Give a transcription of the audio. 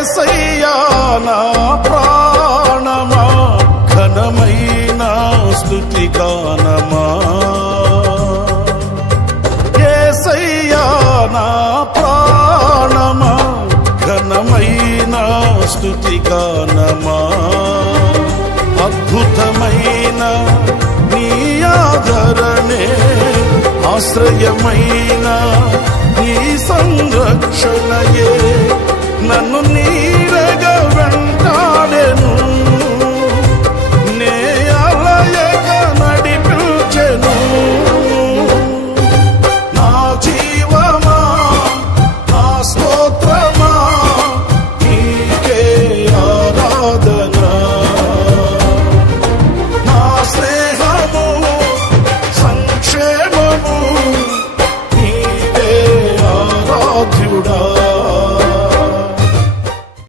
ఏసయ్యా నా ప్రాణమా ఘనమైన స్థుతి గానమా. ఏసయ్యా నా ప్రాణమా ఘనమైన స్థుతి గానమా. అద్భుతమైన నీ ఆదరణే ఆశ్రయమైన నీ సంరక్షణయే.